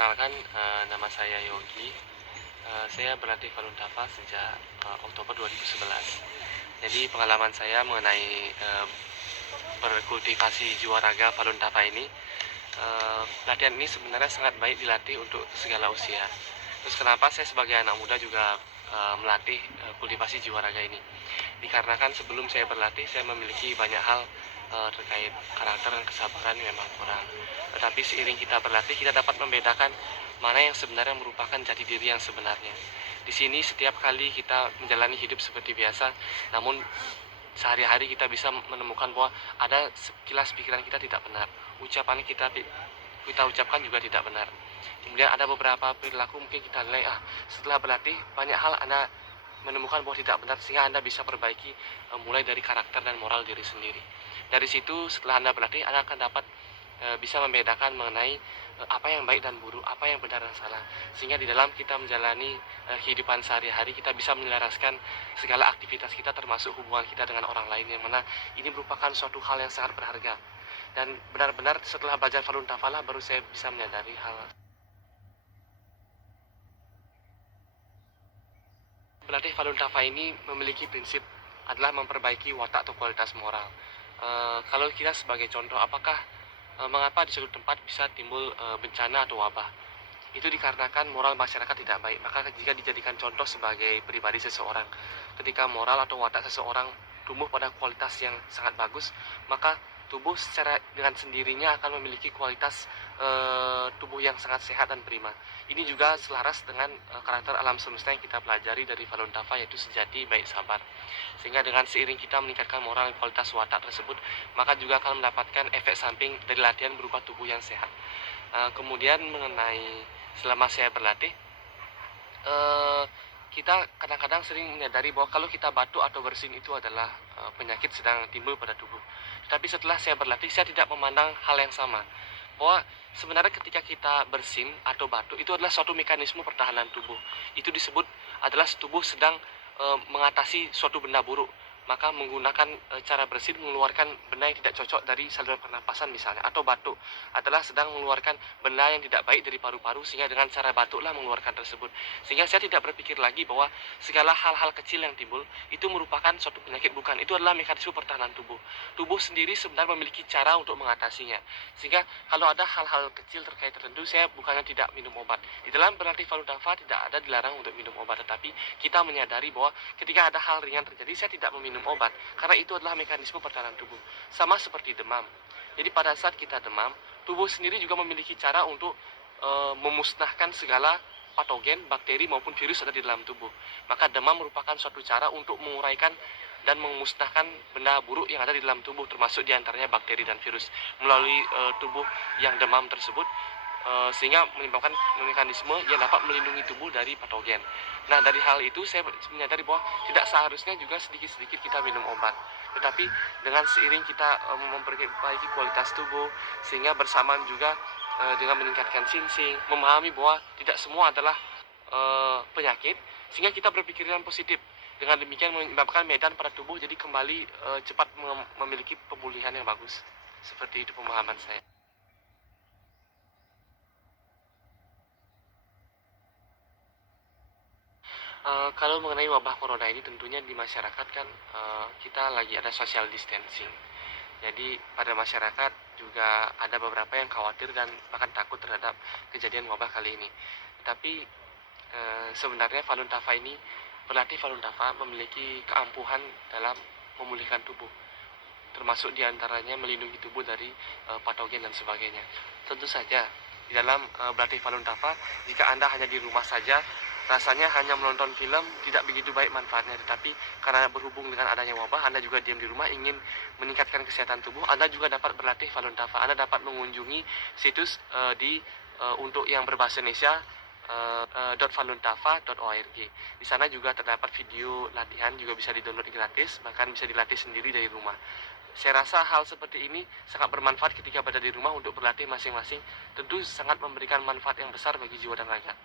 Perkenalkan, nama saya Yogi. Saya berlatih Falun Dafa sejak Oktober 2011. Jadi pengalaman saya mengenai berkultivasi jiwa raga Falun Dafa ini, latihan ini sebenarnya sangat baik dilatih untuk segala usia. Terus kenapa saya sebagai anak muda juga melatih kultivasi jiwa raga ini? Dikarenakan sebelum saya berlatih, saya memiliki banyak hal terkait karakter dan kesabaran yang memang kurang. Tetapi seiring kita berlatih, kita dapat membedakan mana yang sebenarnya merupakan jati diri yang sebenarnya. Di sini setiap kali kita menjalani hidup seperti biasa, namun sehari-hari kita bisa menemukan bahwa ada sekilas pikiran kita tidak benar, ucapan kita ucapkan juga tidak benar. Kemudian ada beberapa perilaku mungkin kita nilai, setelah berlatih banyak hal Anda menemukan bahwa tidak benar, sehingga Anda bisa perbaiki mulai dari karakter dan moral diri sendiri. Dari situ setelah Anda berlatih, Anda akan dapat bisa membedakan mengenai apa yang baik dan buruk, apa yang benar dan salah, sehingga di dalam kita menjalani kehidupan sehari-hari kita bisa menyelaraskan segala aktivitas kita, termasuk hubungan kita dengan orang lain, yang mana ini merupakan suatu hal yang sangat berharga. Dan benar-benar setelah belajar Falun Dafa lah baru saya bisa menyadari hal. Berlatih Falun Dafa ini memiliki prinsip adalah memperbaiki watak atau kualitas moral. Kalau kita sebagai contoh, apakah mengapa di suatu tempat bisa timbul bencana atau wabah? Itu dikarenakan moral masyarakat tidak baik. Maka jika dijadikan contoh sebagai pribadi seseorang, ketika moral atau watak seseorang tumbuh pada kualitas yang sangat bagus, maka tubuh secara dengan sendirinya akan memiliki kualitas tubuh yang sangat sehat dan prima. Ini juga selaras dengan karakter alam semesta yang kita pelajari dari Falun Dafa, yaitu sejati, baik, sabar. Sehingga dengan seiring kita meningkatkan moral dan kualitas watak tersebut, maka juga akan mendapatkan efek samping dari latihan berupa tubuh yang sehat. Kemudian mengenai selama saya berlatih, kita kadang-kadang sering menyadari bahwa kalau kita batuk atau bersin itu adalah penyakit sedang timbul pada tubuh. Tetapi setelah saya berlatih, saya tidak memandang hal yang sama, bahwa sebenarnya ketika kita bersin atau batuk itu adalah suatu mekanisme pertahanan tubuh. Itu disebut adalah tubuh sedang mengatasi suatu benda buruk. Maka menggunakan cara bersin mengeluarkan benda yang tidak cocok dari saluran pernapasan misalnya, atau batuk adalah sedang mengeluarkan benda yang tidak baik dari paru-paru, sehingga dengan cara batuklah mengeluarkan tersebut. Sehingga saya tidak berpikir lagi bahwa segala hal-hal kecil yang timbul itu merupakan suatu penyakit, bukan. Itu adalah mekanisme pertahanan tubuh. Tubuh sendiri sebenarnya memiliki cara untuk mengatasinya. Sehingga kalau ada hal-hal kecil terkait tertentu, saya bukannya tidak minum obat. Di dalam berlatih Falun Dafa tidak ada dilarang untuk minum obat, tetapi kita menyadari bahwa ketika ada hal ringan terjadi, saya tidak meminum obat, karena itu adalah mekanisme pertahanan tubuh. Sama seperti demam. Jadi pada saat kita demam, tubuh sendiri juga memiliki cara untuk memusnahkan segala patogen, bakteri maupun virus ada di dalam tubuh. Maka demam merupakan suatu cara untuk menguraikan dan memusnahkan benda buruk yang ada di dalam tubuh, termasuk diantaranya bakteri dan virus, melalui tubuh yang demam tersebut, sehingga menyebabkan mekanisme yang dapat melindungi tubuh dari patogen. Nah, dari hal itu saya menyadari bahwa tidak seharusnya juga sedikit-sedikit kita minum obat, tetapi dengan seiring kita memperbaiki kualitas tubuh, sehingga bersamaan juga dengan meningkatkan sinsing, memahami bahwa tidak semua adalah penyakit, sehingga kita berpikiran positif. Dengan demikian menyebabkan medan pada tubuh jadi kembali cepat memiliki pemulihan yang bagus. Seperti itu pemahaman saya. Kalau mengenai wabah corona ini, tentunya di masyarakat kan kita lagi ada social distancing. Jadi pada masyarakat juga ada beberapa yang khawatir dan bahkan takut terhadap kejadian wabah kali ini. Tetapi sebenarnya Falun Dafa ini, berlatih Falun Dafa memiliki keampuhan dalam memulihkan tubuh, termasuk diantaranya melindungi tubuh dari patogen dan sebagainya. Tentu saja di dalam berlatih Falun Dafa, jika Anda hanya di rumah saja, rasanya hanya menonton film tidak begitu baik manfaatnya. Tetapi karena berhubung dengan adanya wabah, Anda juga diam di rumah, ingin meningkatkan kesehatan tubuh, Anda juga dapat berlatih Falun Dafa. Anda dapat mengunjungi situs untuk yang berbahasa Indonesia, .falundafa.org. Di sana juga terdapat video latihan, juga bisa di-download gratis, bahkan bisa dilatih sendiri dari rumah. Saya rasa hal seperti ini sangat bermanfaat ketika berada di rumah untuk berlatih masing-masing. Tentu sangat memberikan manfaat yang besar bagi jiwa dan raga.